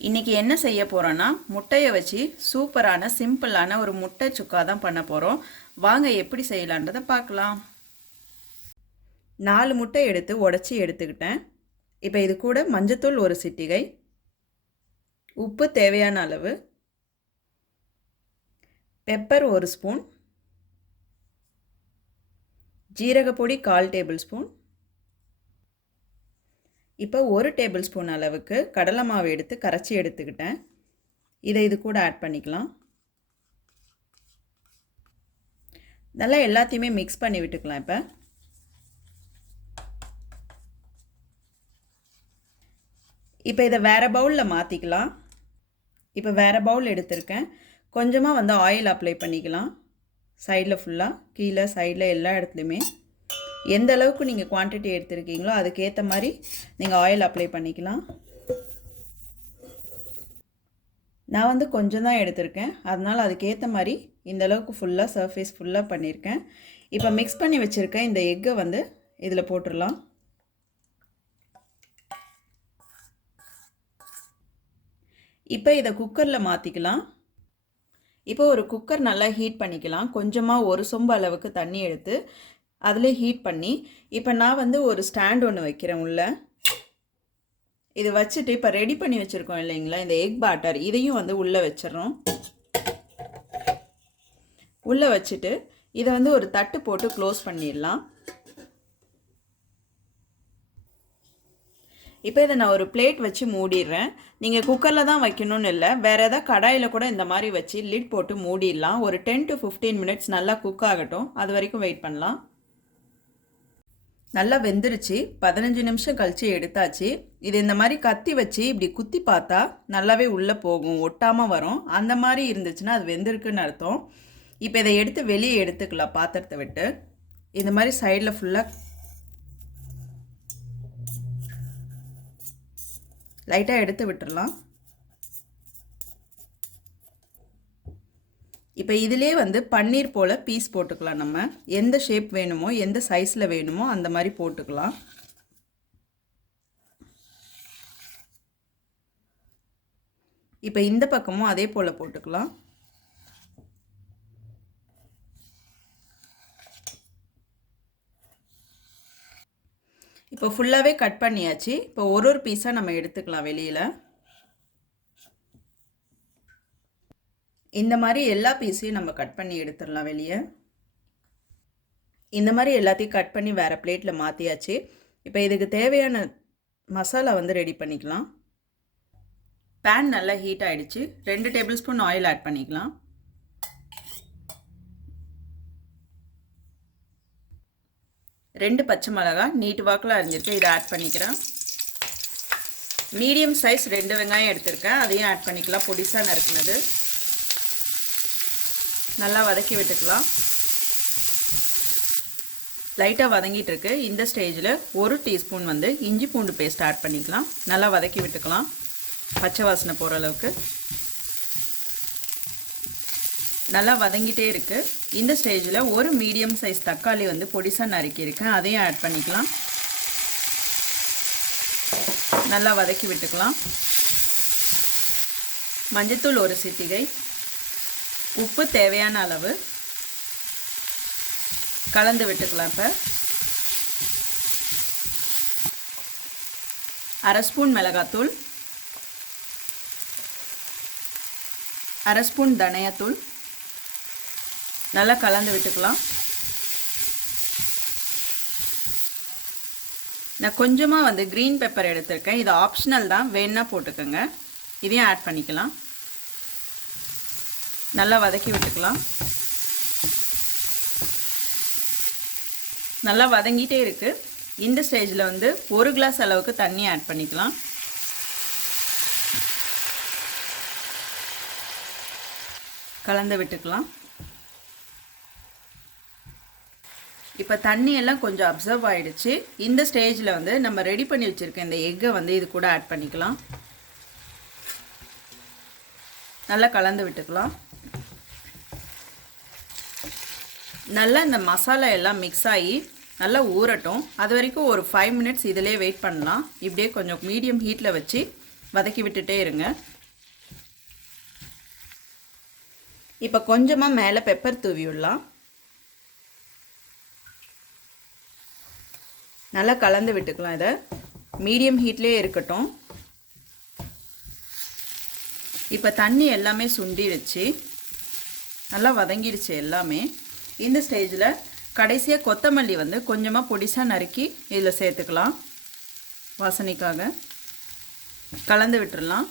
இன்றைக்கி என்ன செய்ய போகிறோன்னா முட்டையை வச்சு சூப்பரான சிம்பிளான ஒரு முட்டை சுக்கா தான் பண்ண போகிறோம் வாங்க எப்படி செய்யலான்றதை பார்க்கலாம். நாலு முட்டை எடுத்து உடச்சி எடுத்துக்கிட்டேன். இப்போ இது கூட மஞ்சத்தூள் ஒரு சிட்டிகை உப்பு தேவையான அளவு பெப்பர் ஒரு ஸ்பூன் ஜீரகப்பொடி கால் டேபிள் ஸ்பூன் இப்போ ஒரு டேபிள் ஸ்பூன் அளவுக்கு கடலை மாவு எடுத்து கரைச்சி எடுத்துக்கிட்டேன். இதை இது கூட ஆட் பண்ணிக்கலாம். நல்லா எல்லாத்தையுமே மிக்ஸ் பண்ணி விட்டுக்கலாம் இப்போ. இப்போ இதை வேறு பவுலில் மாற்றிக்கலாம் இப்போ வேறு பவுல் எடுத்திருக்கேன். கொஞ்சமாக வந்து ஆயில் அப்ளை பண்ணிக்கலாம். சைடில் ஃபுல்லாக கீழே சைடில் எல்லா இடத்துலையுமே. எந்த அளவுக்கு நீங்கள் குவான்டிட்டி எடுத்துருக்கீங்களோ அதுக்கேற்ற மாதிரி நீங்கள் ஆயில் அப்ளை பண்ணிக்கலாம். நான் வந்து கொஞ்சம் தான் எடுத்திருக்கேன். அதனால் அதுக்கேற்ற மாதிரி இந்த அளவுக்கு ஃபுல்லாக சர்ஃபேஸ் ஃபுல்லாக பண்ணியிருக்கேன். இப்போ மிக்ஸ் பண்ணி வச்சுருக்கேன் இந்த எக்கை வந்து இதில் போட்டுடலாம் இப்போ இதை குக்கரில் மாற்றிக்கலாம் இப்போ ஒரு குக்கர் நல்லா ஹீட் பண்ணிக்கலாம். கொஞ்சமாக ஒரு சொம்பு அளவுக்கு தண்ணி எடுத்து அதில் ஹீட் பண்ணி இப்போ நான் வந்து ஒரு ஸ்டாண்ட் ஒன்று வைக்கிறேன் உள்ளே. இது வச்சுட்டு இப்போ ரெடி பண்ணி வச்சுருக்கோம் இல்லைங்களா? இந்த எக் பேட்டர் இதையும் வந்து உள்ளே வச்சிடறோம். உள்ளே வச்சுட்டு இதை வந்து ஒரு தட்டு போட்டு க்ளோஸ் பண்ணிடலாம். இப்போ இதை நான் ஒரு பிளேட் வச்சு மூடிடுறேன். நீங்கள் குக்கரில் தான் வைக்கணும்னு இல்லை வேறு எதாவது கடாயில் கூட இந்த மாதிரி வச்சு லிட் போட்டு மூடிடலாம். ஒரு டென் டு ஃபிஃப்டீன் மினிட்ஸ் நல்லா குக் ஆகட்டும். அது வரைக்கும் வெயிட் பண்ணலாம். நல்லா வெந்துருச்சு. பதினஞ்சு நிமிஷம் கழித்து எடுத்தாச்சு. இது இந்த மாதிரி கத்தி வச்சு இப்படி குத்தி பார்த்தா நல்லாவே உள்ளே போகும் ஒட்டாமல் வரும். அந்த மாதிரி இருந்துச்சுன்னா அது வெந்திருக்குன்னு அர்த்தம். இப்போ இதை எடுத்து வெளியே எடுத்துக்கலாம் பாத்திரத்தை விட்டு. இந்த மாதிரி சைடில் ஃபுல்லாக லைட்டாக எடுத்து விட்டுடலாம் இப்போ இதிலே வந்து பன்னீர் போல் பீஸ் போட்டுக்கலாம் நம்ம. எந்த ஷேப் வேணுமோ எந்த சைஸில் வேணுமோ அந்த மாதிரி போட்டுக்கலாம். இப்போ இந்த பக்கமும் அதே போல் போட்டுக்கலாம். இப்போ ஃபுல்லாகவே கட் பண்ணியாச்சு. இப்போ ஒரு ஒரு பீஸாக நம்ம எடுத்துக்கலாம் வெளியில். இந்த மாதிரி எல்லா பீஸையும் நம்ம கட் பண்ணி எடுத்துடலாம் வெளியே. இந்த மாதிரி எல்லாத்தையும் கட் பண்ணி வேறு பிளேட்டில் மாற்றியாச்சு இப்போ இதுக்கு தேவையான மசாலா வந்து ரெடி பண்ணிக்கலாம். பேன் நல்லா ஹீட் ஆகிடுச்சு ரெண்டு டேபிள் ஸ்பூன் ஆயில் ஆட் பண்ணிக்கலாம். ரெண்டு பச்சை மிளகா நீட்டு வாக்கில் அரிஞ்சிருக்கு. இதை ஆட் பண்ணிக்கிறேன். மீடியம் சைஸ் ரெண்டு வெங்காயம் எடுத்திருக்கேன். அதையும் ஆட் பண்ணிக்கலாம். பொடிசாக நறுக்குனது. நல்லா வதக்கி விட்டுக்கலாம். லைட்டாக வதங்கிட்டுருக்கு. இந்த ஸ்டேஜில் ஒரு டீஸ்பூன் வந்து இஞ்சி பூண்டு பேஸ்ட் ஆட் பண்ணிக்கலாம். நல்லா வதக்கி விட்டுக்கலாம். பச்சை வாசனை போகிற அளவுக்கு. நல்லா வதங்கிட்டே இருக்குது இந்த ஸ்டேஜில் ஒரு மீடியம் சைஸ் தக்காளி வந்து பொடிசாக நறுக்கியிருக்கேன். அதையும் ஆட் பண்ணிக்கலாம். நல்லா வதக்கி விட்டுக்கலாம். மஞ்சத்தூள் ஒரு சிட்டிகை. உப்பு தேவையான அளவு. கலந்து விட்டுக்கலாம் இப்போ. அரை ஸ்பூன் மிளகாத்தூள். அரை ஸ்பூன் தனியாத்தூள். நல்லா கலந்து விட்டுக்கலாம். நான் கொஞ்சமாக வந்து க்ரீன் பெப்பர் எடுத்திருக்கேன். இது ஆப்ஷனல் தான். வேணால் போட்டுக்கோங்க. இதையும் ஆட் பண்ணிக்கலாம். நல்லா வதக்கி விட்டுக்கலாம். நல்லா வதங்கிட்டே இருக்குது இந்த ஸ்டேஜில் வந்து ஒரு கிளாஸ் அளவுக்கு தண்ணி ஆட் பண்ணிக்கலாம். கலந்து விட்டுக்கலாம். இப்போ தண்ணியெல்லாம் கொஞ்சம் அப்சர்வ் ஆகிடுச்சு இந்த ஸ்டேஜில் வந்து நம்ம ரெடி பண்ணி வச்சுருக்க இந்த எக்கை வந்து இது கூட ஆட் பண்ணிக்கலாம். நல்லா கலந்து விட்டுக்கலாம். நல்லா இந்த மசாலா எல்லாம் மிக்ஸ் ஆகி நல்லா ஊறட்டும். அது வரைக்கும் ஒரு ஃபைவ் மினிட்ஸ் இதிலே வெயிட் பண்ணலாம். இப்படியே கொஞ்சம் மீடியம் ஹீட்டில் வச்சு வதக்கி விட்டுட்டே இருங்க. இப்போ கொஞ்சமாக மேலே பெப்பர் தூவி விடலாம். நல்லா கலந்து விட்டுக்கலாம் இதை. மீடியம் ஹீட்லேயே இருக்கட்டும். இப்போ தண்ணி எல்லாமே சுண்டிடுச்சு நல்லா வதங்கிடுச்சு எல்லாமே. இந்த ஸ்டேஜில் கடைசியாக கொத்தமல்லி வந்து கொஞ்சமாக பொடிசாக நறுக்கி இதில் சேர்த்துக்கலாம். வாசனைக்காக. கலந்து விட்டுடலாம்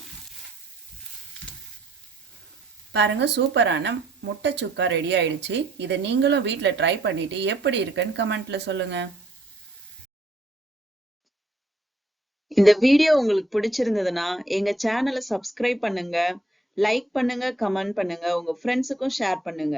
பாருங்கள் சூப்பரான முட்டை சுக்கா ரெடி ஆயிடுச்சு. இதை நீங்களும் வீட்டில் ட்ரை பண்ணிவிட்டு எப்படி இருக்குன்னு கமெண்ட்டில் சொல்லுங்கள் இந்த வீடியோ உங்களுக்கு பிடிச்சிருந்ததுன்னா எங்க சேனலை சப்ஸ்கிரைப் பண்ணுங்க லைக் பண்ணுங்க கமெண்ட் பண்ணுங்க உங்க ஃப்ரெண்ட்ஸுக்கும் ஷேர் பண்ணுங்க.